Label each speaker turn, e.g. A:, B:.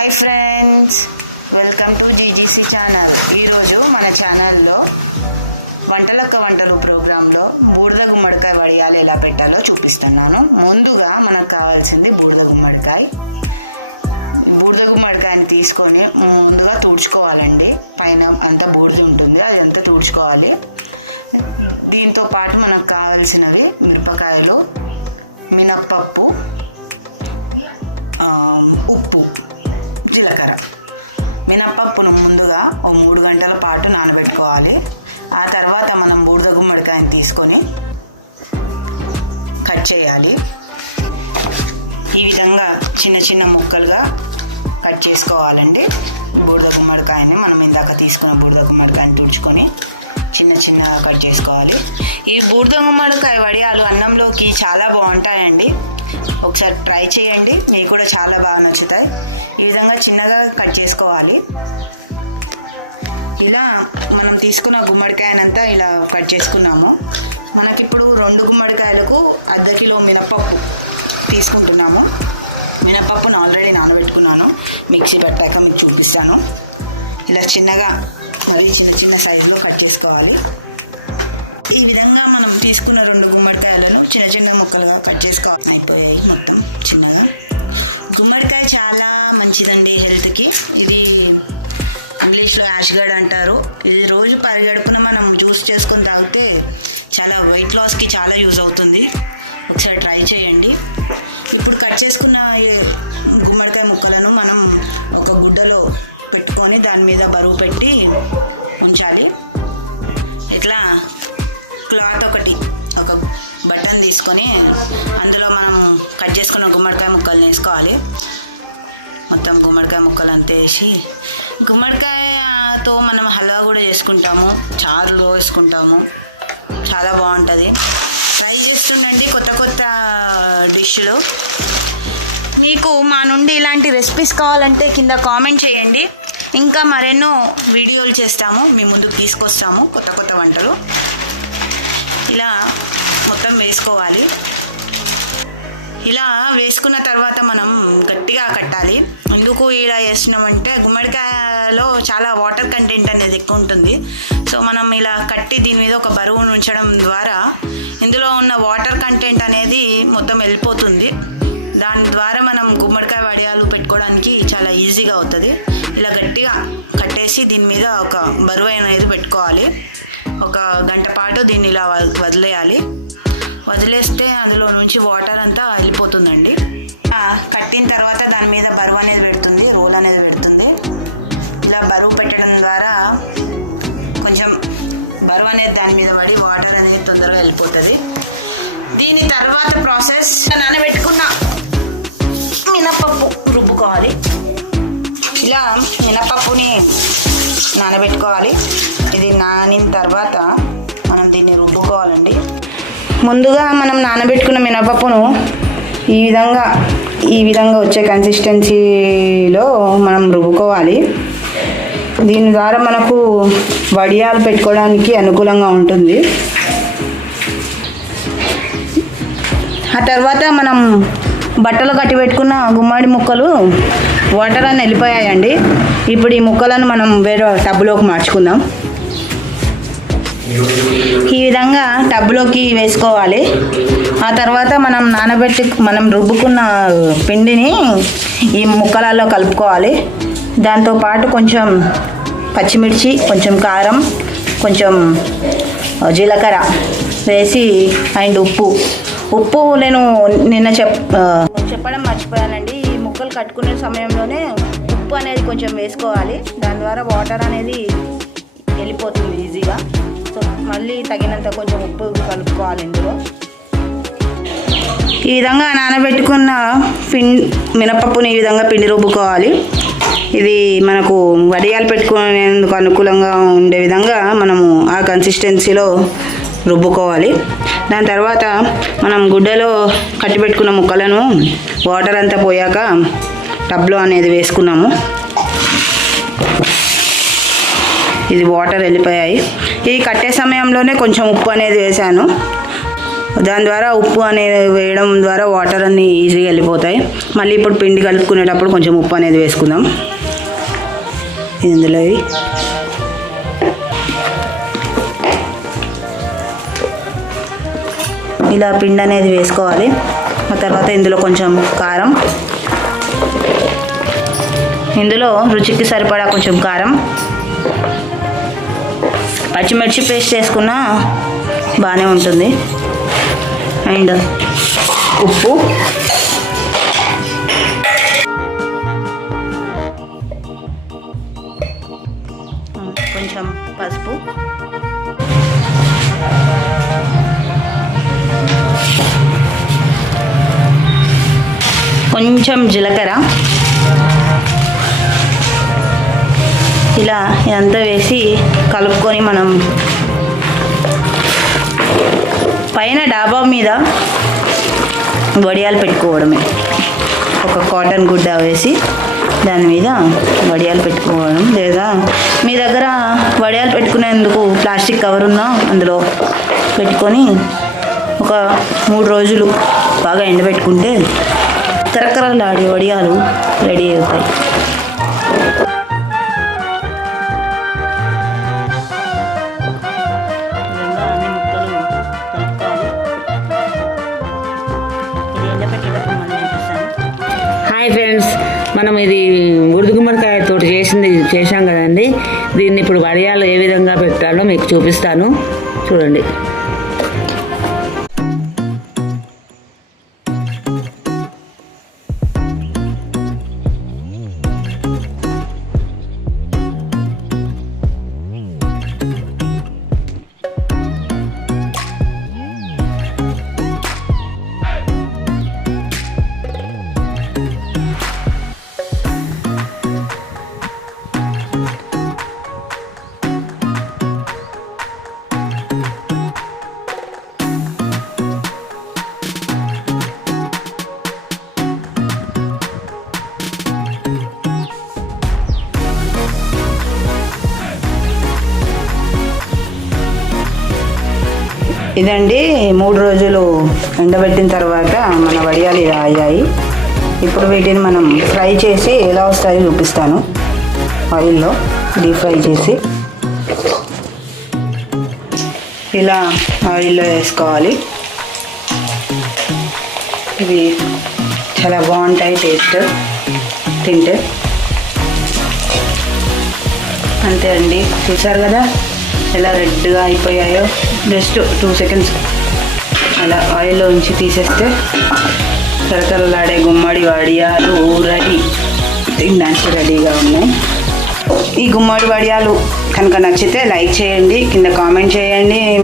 A: Hi friends welcome to GGC channel ఈరోజు మన ఛానల్లో వంటలక్క వంటలు ప్రోగ్రాంలో బూడిద గుమ్మడికాయ వడియాలు ఎలా పెట్టాలో చూపిస్తున్నాను. ముందుగా మనకు కావాల్సింది బూడిద గుమ్మడికాయ. బూడిద గుమ్మడికాయని తీసుకొని ముందుగా తుడుచుకోవాలండి. పైన అంతా బూడిద ఉంటుంది అది అంతా తుడుచుకోవాలి. దీంతో పాటు మనకు కావాల్సినవి మిరపకాయలు మినప్పప్పు ఉప్పు జీలకర్ర. మినప్పప్పును ముందుగా ఓ మూడు గంటల పాటు నానబెట్టుకోవాలి. ఆ తర్వాత మనం బూడిద గుమ్మడికాయని తీసుకొని కట్ చేయాలి. ఈ విధంగా చిన్న చిన్న ముక్కలుగా కట్ చేసుకోవాలండి. బూడిద గుమ్మడికాయని మనం ఇందాక తీసుకున్న బూడిద గుమ్మడికాయని తుడుచుకొని చిన్న చిన్నగా కట్ చేసుకోవాలి. ఈ బూడిద గుమ్మడికాయ వడియాలు అన్నంలోకి చాలా బాగుంటాయండి. ఒకసారి ట్రై చేయండి. మీకు కూడా చాలా బాగా నచ్చుతాయి. విధంగా చిన్నగా కట్ చేసుకోవాలి. ఇలా మనం తీసుకున్న గుమ్మడికాయనంతా ఇలా కట్ చేసుకున్నాము. మనకిప్పుడు రెండు గుమ్మడికాయలకు అర్ధ కిలో మినపప్పు తీసుకుంటున్నాము. మినపప్పును ఆల్రెడీ నానబెట్టుకున్నాను. మిక్సీ పెట్టాక మీకు చూపిస్తాను. ఇలా చిన్నగా మరీ చిన్న చిన్న సైజులో కట్ చేసుకోవాలి. ఈ విధంగా మనం తీసుకున్న రెండు గుమ్మడికాయలను చిన్న చిన్న ముక్కలుగా కట్ చేసుకోవాలి. అయిపోయాయి మొత్తం చిన్నగా. గుమ్మడికాయ చాలా మంచిదండి హెల్త్కి. ఇది ఇంగ్లీష్లో యాష్గాడ్ అంటారు. ఇది రోజు పరిగడుపున మనం జ్యూస్ చేసుకొని తాగితే చాలా వెయిట్ లాస్కి చాలా యూజ్ అవుతుంది. ఒకసారి ట్రై చేయండి. ఇప్పుడు కట్ చేసుకున్న గుమ్మడికాయ ముక్కలను మనం ఒక గుడ్డలో పెట్టుకొని దాని మీద బరువు పెట్టి ఉంచాలి. ఇట్లా క్లాత్ ఒకటి ఒక బటన్ తీసుకొని అందులో మనం కట్ చేసుకున్న గుమ్మడికాయ ముక్కలు వేసుకోవాలి. మొత్తం గుమ్మడికాయ ముక్కలు అంతా వేసి గుమ్మడికాయతో మనం హల్వా కూడా చేసుకుంటాము. చారులో వేసుకుంటాము. చాలా బాగుంటుంది. ట్రై చేస్తుండండి కొత్త కొత్త డిష్లు. మీకు మా నుండి ఇలాంటి రెసిపీస్ కావాలంటే కింద కామెంట్ చేయండి. ఇంకా మరెన్నో వీడియోలు చేస్తాము. మీ ముందుకు తీసుకొస్తాము కొత్త కొత్త వంటలు. ఇలా మొత్తం వేసుకోవాలి. ఇలా వేసుకున్న తర్వాత మనం గట్టిగా కట్టాలి. ఎందుకు ఇలా చేసినామంటే గుమ్మడికాయలో చాలా వాటర్ కంటెంట్ అనేది ఎక్కువ ఉంటుంది. సో మనం ఇలా కట్టి దీని మీద ఒక బరువును ఉంచడం ద్వారా ఇందులో ఉన్న వాటర్ కంటెంట్ అనేది మొత్తం వెళ్ళిపోతుంది. దాని ద్వారా మనం గుమ్మడికాయ వడియాలు పెట్టుకోవడానికి చాలా ఈజీగా అవుతుంది. ఇలా గట్టిగా కట్టేసి దీని మీద ఒక బరువు అనేది పెట్టుకోవాలి. ఒక గంట పాటు దీన్ని ఇలా వ- వదిలేయాలి. వదిలేస్తే అందులో నుంచి వాటర్ అంతా వెళ్ళిపోతుందండి. కట్టిన తర్వాత దాని మీద బరువు అనేది పెడుతుంది రోల్ అనేది పెడుతుంది. ఇలా బరువు పెట్టడం ద్వారా కొంచెం బరువు అనేది దాని మీద పడి వాటర్ అనేది తొందరగా వెళ్ళిపోతుంది. దీని తర్వాత ప్రాసెస్ నానబెట్టుకున్న మినపప్పు రుబ్బుకోవాలి. ఇలా మినపప్పుని నానబెట్టుకోవాలి. ఇది నానిన తర్వాత మనం దీన్ని రుబ్బుకోవాలండి. ముందుగా మనం నానబెట్టుకున్న మినపప్పును ఈ విధంగా ఈ విధంగా వచ్చే కన్సిస్టెన్సీలో మనం రుబ్బుకోవాలి. దీని ద్వారా మనకు వడియాలు పెట్టుకోవడానికి అనుకూలంగా ఉంటుంది. ఆ తర్వాత మనం బట్టలు కట్టి పెట్టుకున్న గుమ్మడి ముక్కలు వాటర్ అని వెళ్ళిపోయాయండి ఇప్పుడు ఈ ముక్కలను మనం వేరే టబ్లోకి మార్చుకుందాం. ఈ విధంగా టబ్లోకి వేసుకోవాలి. ఆ తర్వాత మనం నానబెట్టి మనం రుబ్బుకున్న పిండిని ఈ ముక్కలలో కలుపుకోవాలి. దాంతోపాటు కొంచెం పచ్చిమిర్చి కొంచెం కారం కొంచెం జీలకర్ర వేసి అండ్ ఉప్పు. ఉప్పు నేను నిన్న చెప్ చెప్పడం మర్చిపోయానండి. ఈ ముక్కలు కట్టుకునే సమయంలోనే ఉప్పు అనేది కొంచెం వేసుకోవాలి. దాని ద్వారా వాటర్ అనేది వెళ్ళిపోతుంది ఈజీగా. మళ్ళీ తగినంత కొంచెం ఉప్పు కలుపుకోవాలి ఇందులో. ఈ విధంగా నానబెట్టుకున్న పిండి మినపప్పుని ఈ విధంగా పిండి రుబ్బుకోవాలి. ఇది మనకు వడియాలు పెట్టుకునేందుకు అనుకూలంగా ఉండే విధంగా మనము ఆ కన్సిస్టెన్సీలో రుబ్బుకోవాలి. దాని తర్వాత మనం గుడ్డలో కట్టిపెట్టుకున్న ముక్కలను వాటర్ అంతా పోయాక టబ్లో అనేది వేసుకున్నాము. ఇది వాటర్ వెళ్ళిపోయాయి. ఇది కట్టే సమయంలోనే కొంచెం ఉప్పు అనేది వేసాను దాని ద్వారా ఉప్పు అనేది వేయడం ద్వారా వాటర్ అన్నీ ఈజీగా వెళ్ళిపోతాయి. మళ్ళీ ఇప్పుడు పిండి కలుపుకునేటప్పుడు కొంచెం ఉప్పు అనేది వేసుకుందాం. ఇందులో ఇలా పిండి అనేది వేసుకోవాలి. ఆ తర్వాత ఇందులో కొంచెం కారం. ఇందులో రుచికి సరిపడా కొంచెం కారం. పచ్చిమిర్చి పేస్ట్ వేసుకున్నా బాగానే ఉంటుంది. అండ్ ఉప్పు. కొంచెం పసుపు. కొంచెం జీలకర్ర. ఇలా ఇదంతా వేసి కలుపుకొని మనం పైన డాబా మీద వడియాలు పెట్టుకోవడమే. ఒక కాటన్ గుడ్డ వేసి దాని మీద వడియాలు పెట్టుకోవడం లేదా మీ దగ్గర వడియాలు పెట్టుకునేందుకు ప్లాస్టిక్ కవర్ ఉన్నా అందులో పెట్టుకొని ఒక మూడు రోజులు బాగా ఎండబెట్టుకుంటే కరకరలాడే వడియాలు రెడీ అవుతాయి.
B: మనం ఇది ఉడుదు తోటి చేసింది చేశాం కదండి. దీన్ని ఇప్పుడు వడియాలు ఏ విధంగా పెట్టాలో మీకు చూపిస్తాను. చూడండి.
A: ఇదండి మూడు రోజులు ఎండబెట్టిన తర్వాత మన వడియాలు ఇలా అయ్యాయి. ఇప్పుడు వీటిని మనం ఫ్రై చేసి ఎలా వస్తాయో చూపిస్తాను. ఆయిల్లో డీప్ ఫ్రై చేసి. ఇలా ఆయిల్లో వేసుకోవాలి. ఇవి చాలా బాగుంటాయి టేస్ట్ తింటే. అంతే అండి చూసారు కదా? ఎలా రెడ్గా అయిపోయాయో. జస్ట్ టూ సెకండ్స్ అలా ఆయిల్లో ఉంచి తీసేస్తే కరకరలాడే గుమ్మడి వడియాలు రెడీ. తినడానికి రెడీగా ఉన్నాయి. ఈ గుమ్మడి వడియాలు కనుక నచ్చితే లైక్ చేయండి కింద కామెంట్ చేయండి.